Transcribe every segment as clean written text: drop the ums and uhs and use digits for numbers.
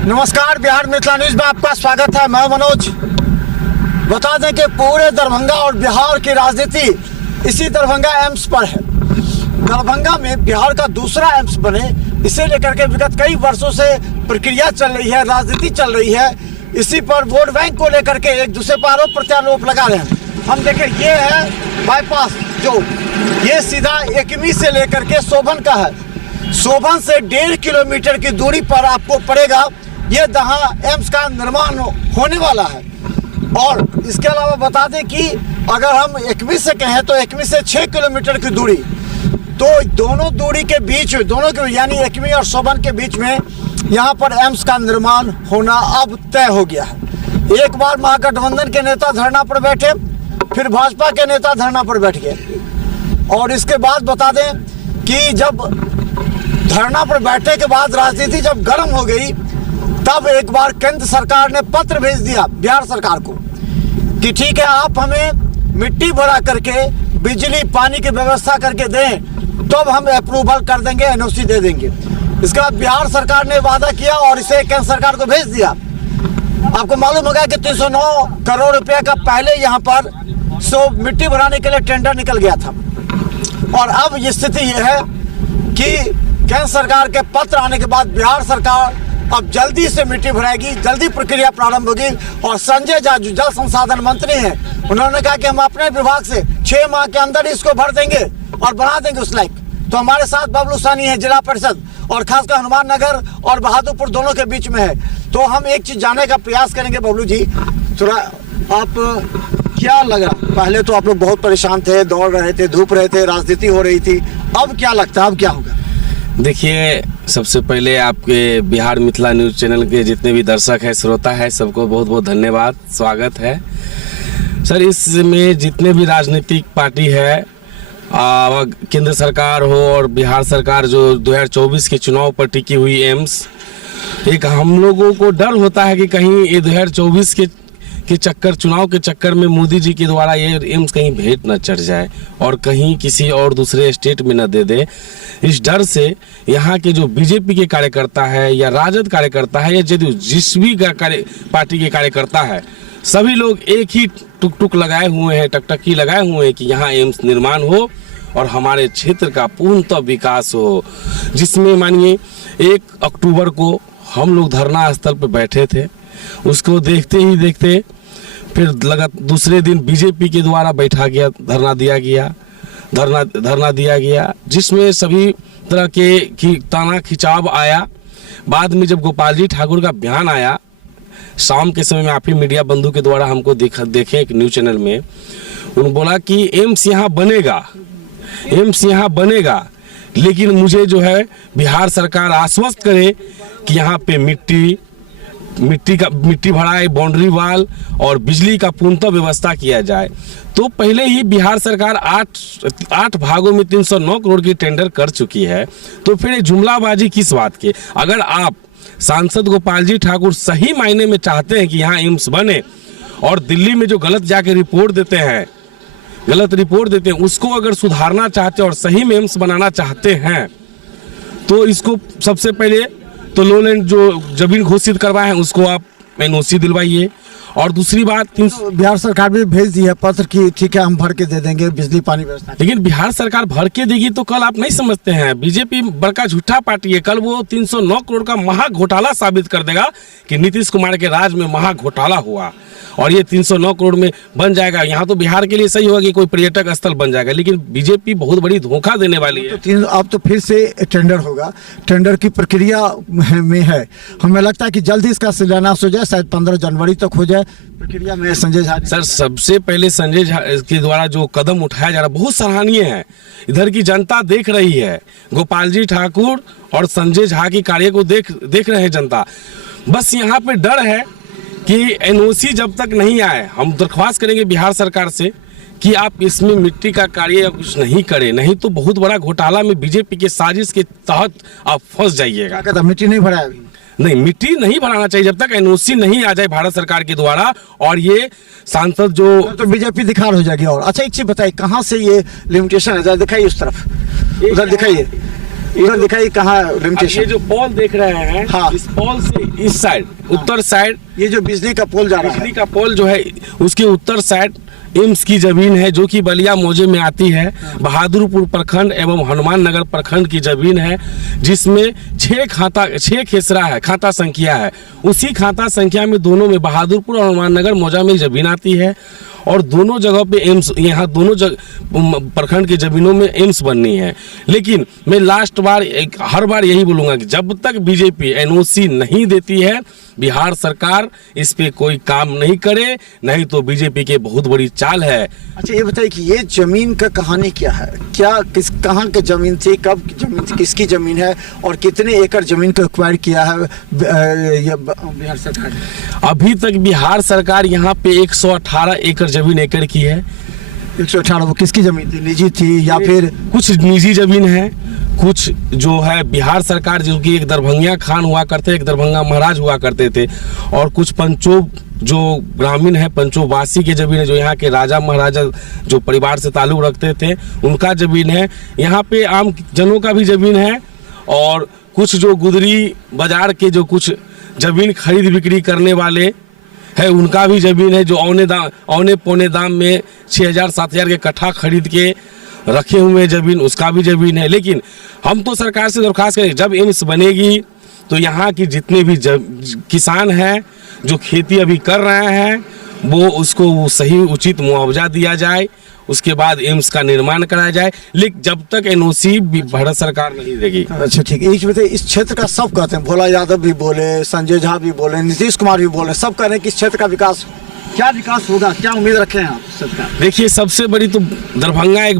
नमस्कार, बिहार मिथिला न्यूज में आपका स्वागत है। मैं मनोज। बता दें कि पूरे दरभंगा और बिहार की राजनीति इसी दरभंगा एम्स पर है। दरभंगा में बिहार का दूसरा एम्स बने, इसे लेकर के विगत कई वर्षों से प्रक्रिया चल रही है, राजनीति चल रही है। इसी पर वोट बैंक को लेकर के एक दूसरे पर आरोप प्रत्यारोप लगा रहे हैं। हम देखें, ये है बाईपास, जो ये सीधा एकमी से लेकर के शोभन का है। शोभन से 1.5 किलोमीटर की दूरी पर आपको पड़ेगा ये जहाँ एम्स का निर्माण होने वाला है। और इसके अलावा बता दें कि अगर हम एकमी से कहें तो एकमी से 6 किलोमीटर की दूरी, तो दोनों दूरी के बीच, दोनों के यानी एकमी और शोभन के बीच में यहाँ पर एम्स का निर्माण होना अब तय हो गया है। एक बार महागठबंधन के नेता धरना पर बैठे, फिर भाजपा के नेता धरना पर बैठ गए। और इसके बाद बता दें कि जब धरना पर बैठने के बाद राजनीति जब गर्म हो गई, तब एक बार केंद्र सरकार ने पत्र भेज दिया बिहार सरकार को कि ठीक है, आप हमें मिट्टी भरा करके बिजली पानी की व्यवस्था करके दें, तब हम अप्रूवल कर देंगे, एनओसी दे देंगे। इसके बाद बिहार सरकार ने वादा किया और इसे केंद्र सरकार को भेज दिया। आपको मालूम होगा कि 309 करोड़ रुपए का पहले यहाँ पर मिट्टी भराने के लिए टेंडर निकल गया था। और अब स्थिति यह है कि केंद्र सरकार के पत्र आने के बाद बिहार सरकार अब जल्दी से मिट्टी भराएगी, जल्दी प्रक्रिया प्रारंभ होगी। और संजय झा जो जल संसाधन मंत्री हैं, उन्होंने कहा कि हम अपने विभाग से 6 माह के अंदर इसको भर देंगे और बना देंगे उस लायक। तो हमारे साथ बबलू सानी है, जिला परिषद, और खासकर हनुमान नगर और बहादुरपुर दोनों के बीच में है। तो हम एक चीज जानने का प्रयास करेंगे। बबलू जी, थोड़ा आप क्या लगा? पहले तो आप लोग बहुत परेशान थे, दौड़ रहे थे, धूप रहे थे, राजनीति हो रही थी, अब क्या लगता है, अब क्या होगा? देखिए, सबसे पहले आपके बिहार मिथिला न्यूज चैनल के जितने भी दर्शक हैं, श्रोता है, सबको बहुत बहुत धन्यवाद, स्वागत है सर। इसमें जितने भी राजनीतिक पार्टी है, केंद्र सरकार हो और बिहार सरकार, जो 2024 के चुनाव पर टिकी हुई एम्स, एक हम लोगों को डर होता है कि कहीं ये 2024 के चक्कर, चुनाव के चक्कर में मोदी जी के द्वारा ये एम्स कहीं भेंट न चढ़ जाए और कहीं किसी और दूसरे स्टेट में न दे दे। इस डर से यहाँ के जो बीजेपी के कार्यकर्ता है या राजद कार्यकर्ता है या जदयू जिस भी पार्टी के कार्यकर्ता है, सभी लोग एक ही टुक लगाए हुए हैं, टकटकी लगाए हुए हैं कि यहाँ एम्स निर्माण हो और हमारे क्षेत्र का पूर्णतः विकास हो। जिसमें मानिए 1 अक्टूबर को हम लोग धरना स्थल पर बैठे थे, उसको देखते ही देखते फिर लगा दूसरे दिन बीजेपी के द्वारा बैठा गया, धरना दिया गया, जिसमें सभी तरह के ताना खिंचाव आया। बाद में जब गोपाल जी ठाकुर का बयान आया, शाम के समय में आप ही मीडिया बंधु के द्वारा हमको देखे एक न्यूज चैनल में, उन्होंने बोला कि एम्स यहाँ बनेगा, लेकिन मुझे जो है बिहार सरकार आश्वस्त करे कि यहाँ पे मिट्टी भराए, बाउंड्री वाल और बिजली का पूर्णतः व्यवस्था किया जाए। तो पहले ही बिहार सरकार 8 भागों में 309 करोड़ की टेंडर कर चुकी है। तो फिर ये जुमलाबाजी किस बात की? अगर आप सांसद गोपाल जी ठाकुर सही मायने में चाहते हैं कि यहाँ एम्स बने और दिल्ली में जो गलत जाके रिपोर्ट देते हैं, उसको अगर सुधारना चाहते हैं और सही में एम्स बनाना चाहते हैं, तो इसको सबसे पहले तो लो लैंड जो जमीन घोषित करवाए हैं उसको आप एनओसी दिलवाइए। और दूसरी बात, बिहार सरकार भी भेज दी है पत्र कि ठीक है, हम भर के दे देंगे बिजली पानी व्यवस्था। लेकिन बिहार सरकार भर के देगी तो कल आप नहीं समझते हैं, बीजेपी बड़का झूठा पार्टी है, कल वो 309 करोड़ का महा घोटाला साबित कर देगा कि नीतीश कुमार के राज में महा घोटाला हुआ और ये 309 करोड़ में बन जाएगा। यहाँ तो बिहार के लिए सही होगा कि कोई पर्यटक स्थल बन जाएगा, लेकिन बीजेपी बहुत बड़ी धोखा देने वाली है। तो अब तो फिर से टेंडर होगा, टेंडर की प्रक्रिया में है। हमें लगता है कि जल्दी इसका शिलान्यास हो जाए, शायद 15 जनवरी तक हो जाए प्रक्रिया में। संजय झा सर, सबसे पहले संजय झा के द्वारा जो कदम उठाया जा रहा है बहुत सराहनीय है। इधर की जनता देख रही है, गोपाल जी ठाकुर और संजय झा के कार्य को देख रहे हैं जनता। बस यहाँ पे डर है कि एनओसी जब तक नहीं आए, हम दरख्वास्त करेंगे बिहार सरकार से कि आप इसमें मिट्टी का कार्य या कुछ नहीं करें, नहीं तो बहुत बड़ा घोटाला में बीजेपी के साजिश के तहत आप फंस जाइएगा। मिट्टी नहीं भरा अभी? नहीं, मिट्टी नहीं बनाना चाहिए जब तक एनओसी नहीं आ जाए भारत सरकार के द्वारा। और ये सांसद जो तो बीजेपी दिखार हो जाएगी। और अच्छा, एक चीज बताइए, कहाँ से ये लिमिटेशन है? दिखाइए उस तरफ, उधर दिखाइए। इधर दिखाई कहाँ अब ये लिमिटेशन। जो पोल देख रहे हैं, हाँ। इस पोल से इस साइड उत्तर साइड ये जो बिजली का पोल जा रहा बिजली है, का पोल जो है उसके उत्तर साइड एम्स की जमीन है, जो कि बलिया मौजे में आती है। बहादुरपुर प्रखंड एवं हनुमान नगर प्रखंड की जमीन है, जिसमें 6 खेसरा है, खाता संख्या है। उसी खाता संख्या में दोनों में बहादुरपुर और हनुमान नगर मौजा में जमीन आती है, और दोनों जगह पे एम्स, यहाँ दोनों प्रखंड की जमीनों में एम्स बननी है। लेकिन मैं लास्ट बार हर बार यही बोलूंगा कि जब तक बीजेपी एनओसी नहीं देती है, बिहार सरकार इस पे कोई काम नहीं करे, नहीं तो बीजेपी के बहुत बड़ी चाल है। अच्छा ये बताइए कि ये जमीन का कहानी क्या है, क्या कहाँ की जमीन थी, कब की जमीन थी, किसकी जमीन है, और कितने एकड़ जमीन को एक्वायर किया है ये बिहार सरकार ने? अभी तक बिहार सरकार यहाँ पे 118 एकड़ जमीन एकड़ की है। 118 वो किसकी जमीन थी, निजी थी या फिर? कुछ निजी जमीन है, कुछ जो है बिहार सरकार, जो कि एक दरभंगा खान हुआ करते, एक दरभंगा महाराज हुआ करते थे, और कुछ पंचों जो ग्रामीण है, पंचोवासी की जमीन है, जो यहाँ के राजा महाराजा जो परिवार से ताल्लुक रखते थे उनका जमीन है। यहाँ पे आम जनों का भी जमीन है, और कुछ जो गुदरी बाजार के जो कुछ जमीन खरीद बिक्री करने वाले है उनका भी जमीन है, जो औने पौने दाम में 6,000-7,000 के कट्ठा खरीद के रखे हुए जमीन, उसका भी जमीन है। लेकिन हम तो सरकार से दरख्वास्त करें, जब एम्स बनेगी तो यहाँ की जितने भी किसान हैं जो खेती अभी कर रहे हैं, वो उसको सही उचित मुआवजा दिया जाए, उसके बाद एम्स का निर्माण कराया जाए। लेकिन जब तक एनओसी भारत सरकार नहीं देगी। अच्छा ठीक है, बताइए इस क्षेत्र का सब कहते हैं, भोला यादव भी बोले, संजय झा भी बोले, नीतीश कुमार भी बोले, सब कह रहे हैं कि इस क्षेत्र का विकास, क्या विकास होगा, क्या उम्मीद रखे हैं आप सरकार? देखिए, सबसे बड़ी तो दरभंगा एक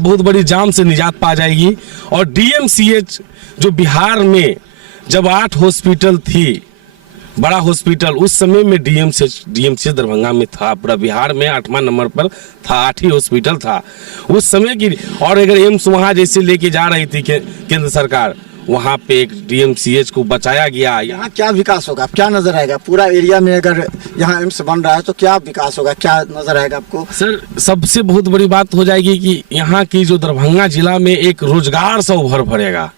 बहुत बड़ी जाम से निजात पा जाएगी। और डीएमसीएच जो बिहार में जब 8 हॉस्पिटल थी, बड़ा हॉस्पिटल, उस समय में डीएमसीएच दरभंगा में था, पूरा बिहार में 8वां नंबर पर था, 8 ही हॉस्पिटल था उस समय की। और अगर एम्स वहाँ जैसे लेके जा रही थी केंद्र सरकार, वहाँ पे एक डीएमसीएच को बचाया गया। यहाँ क्या विकास होगा, क्या नजर आएगा पूरा एरिया में? अगर यहाँ एम्स बन रहा है तो क्या विकास होगा, क्या नजर आएगा आपको? सर, सबसे बहुत बड़ी बात हो जाएगी कि यहाँ की जो दरभंगा जिला में एक रोजगार से उभर भरेगा,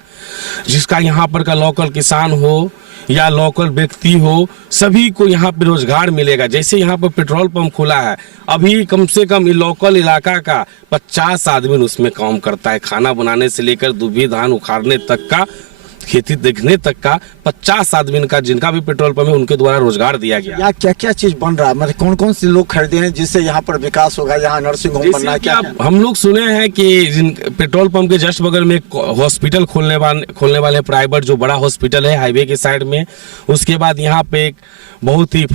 जिसका यहाँ पर का लोकल किसान हो या लोकल व्यक्ति हो, सभी को यहाँ पे रोजगार मिलेगा। जैसे यहाँ पर पेट्रोल पंप खुला है, अभी कम से कम लोकल इलाका का 50 आदमी उसमें काम करता है, खाना बनाने से लेकर दुभी धान उखाड़ने तक का, खेती देखने तक का 50 आदमी का, जिनका भी पेट्रोल पंप है, उनके द्वारा रोजगार दिया गया। यहाँ क्या क्या चीज बन रहा है, मतलब कौन कौन से लोग खरीदे हैं जिससे यहाँ पर विकास होगा, यहाँ नर्सिंग होम बनना है? क्या हम लोग सुने हैं कि पेट्रोल पंप के जस्ट बगल में एक हॉस्पिटल खोलने वाले प्राइवेट जो बड़ा हॉस्पिटल है हाईवे के साइड में। उसके बाद यहाँ पे एक बहुत ही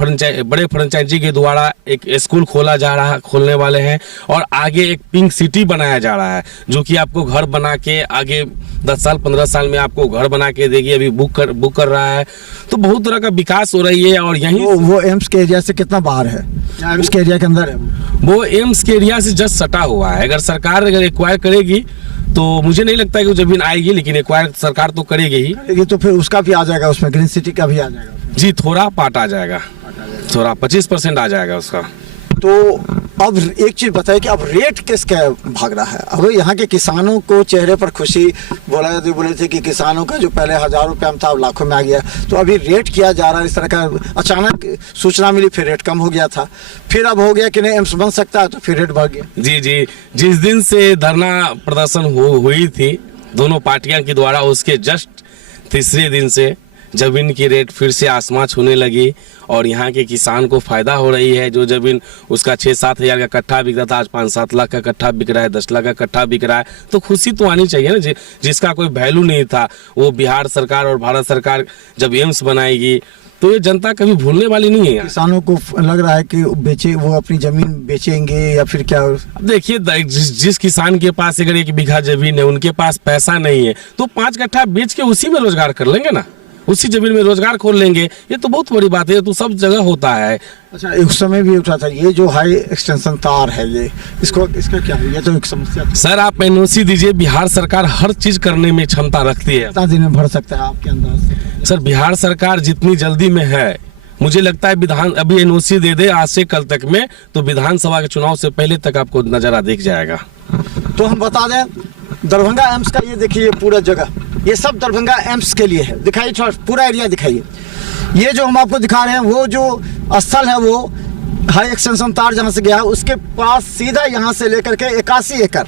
बड़े फ्रेंचाइजी के द्वारा एक स्कूल खोलने वाले हैं, और आगे एक पिंक सिटी बनाया जा रहा है, जो कि आपको घर बना के आगे 10 साल 15 साल में आपको घर बना के देगी, अभी बुक कर रहा है। तो बहुत तरह का विकास हो रही है। और यहीं वो एम्स के एरिया से कितना बाहर है, एम्स के एरिया के अंदर है? वो एम्स के एरिया से जस्ट सटा हुआ है। अगर सरकार एक्वायर करेगी तो मुझे नहीं लगता है कि जमीन आएगी, लेकिन एक्वायर सरकार तो करेगी ही। तो फिर उसका भी आ जाएगा, उसमें ग्रीन सिटी का भी आ जाएगा? जी, थोड़ा पार्ट आ जाएगा, थोड़ा 25% आ जाएगा उसका। तो अब एक चीज बताइए कि अब रेट किसका भाग रहा है? अब यहाँ के किसानों को चेहरे पर खुशी, बोले थे कि किसानों का जो पहले 1000 रुपये था अब लाखों में आ गया, तो अभी रेट किया जा रहा है इस तरह का। अचानक सूचना मिली, फिर रेट कम हो गया था, फिर अब हो गया कि नहीं एम्स बन सकता है, तो फिर रेट बढ़ गया। जी, जिस दिन से धरना प्रदर्शन हुई थी दोनों पार्टियां के द्वारा, उसके जस्ट तीसरे दिन से जमीन की रेट फिर से आसमान छूने लगी, और यहाँ के किसान को फायदा हो रही है। जो जमीन उसका 6-7 हज़ार का कट्ठा बिकता था, आज 5-7 लाख का कट्ठा बिक रहा है, 10 लाख का कट्ठा बिक रहा है। तो खुशी तो आनी चाहिए ना, जिसका कोई वैल्यू नहीं था, वो बिहार सरकार और भारत सरकार जब एम्स बनाएगी तो ये जनता कभी भूलने वाली नहीं है। किसानों को लग रहा है कि वो अपनी जमीन बेचेंगे या फिर क्या? देखिए, जिस किसान के पास अगर 1 बीघा जमीन है, उनके पास पैसा नहीं है, तो 5 कट्ठा बेच के उसी में रोजगार कर लेंगे ना, उसी जमीन में रोजगार खोल लेंगे। ये तो बहुत बड़ी बात है, तो सब जगह होता है। अच्छा, एक समय भी उठा था ये जो हाई एक्सटेंशन तार है, इसका क्या है? ये तो एक समस्या थी। सर, आप एनओसी दीजिए, बिहार सरकार हर चीज करने में क्षमता रखती है। कितना दिन में भर सकता है आपके अंदाज से? सर, बिहार सरकार जितनी जल्दी में है, मुझे लगता है अभी एनओसी दे दे आज से कल तक में, तो विधानसभा के चुनाव से पहले तक आपको नजारा दिख जाएगा। तो हम बता दें दरभंगा एम्स का ये देखिए पूरा जगह, ये सब दरभंगा एम्स के लिए है। दिखाइए थोड़ा पूरा एरिया दिखाइए। ये जो हम आपको दिखा रहे हैं वो जो स्थल है वो हाई एक्सटेंशन तार जहाँ से गया है उसके पास सीधा यहाँ से लेकर के 81 एकड़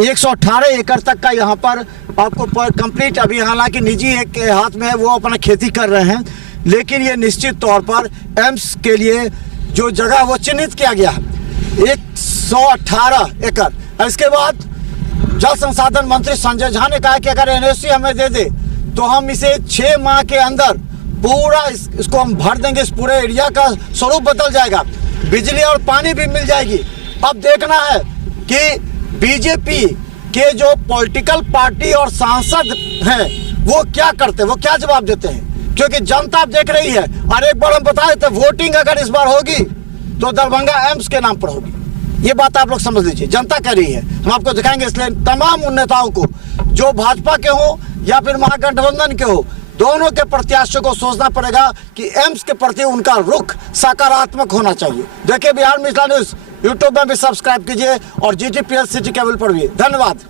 118 एकड़ तक का यहाँ पर आपको कंप्लीट, अभी हालांकि निजी के हाथ में है, वो अपना खेती कर रहे हैं, लेकिन ये निश्चित तौर पर एम्स के लिए जो जगह वो चिन्हित किया गया है 118 एकड़। इसके बाद जल संसाधन मंत्री संजय झा ने कहा कि अगर एनओसी हमें दे दे तो हम इसे 6 माह के अंदर पूरा इसको हम भर देंगे, इस पूरे एरिया का स्वरूप बदल जाएगा, बिजली और पानी भी मिल जाएगी। अब देखना है कि बीजेपी के जो पॉलिटिकल पार्टी और सांसद हैं वो क्या करते हैं, वो क्या जवाब देते हैं, क्योंकि जनता अब देख रही है। और एक बार हम बता देते, वोटिंग अगर इस बार होगी तो दरभंगा एम्स के नाम पर होगी, ये बात आप लोग समझ लीजिए, जनता कह रही है। हम आपको दिखाएंगे, इसलिए तमाम उन नेताओं को जो भाजपा के हो या फिर महागठबंधन के हो, दोनों के प्रत्याशियों को सोचना पड़ेगा कि एम्स के प्रति उनका रुख सकारात्मक होना चाहिए। देखिए बिहार मिथिला न्यूज़ यूट्यूब में भी सब्सक्राइब कीजिए और GTPL सिटी केबल पर भी। धन्यवाद।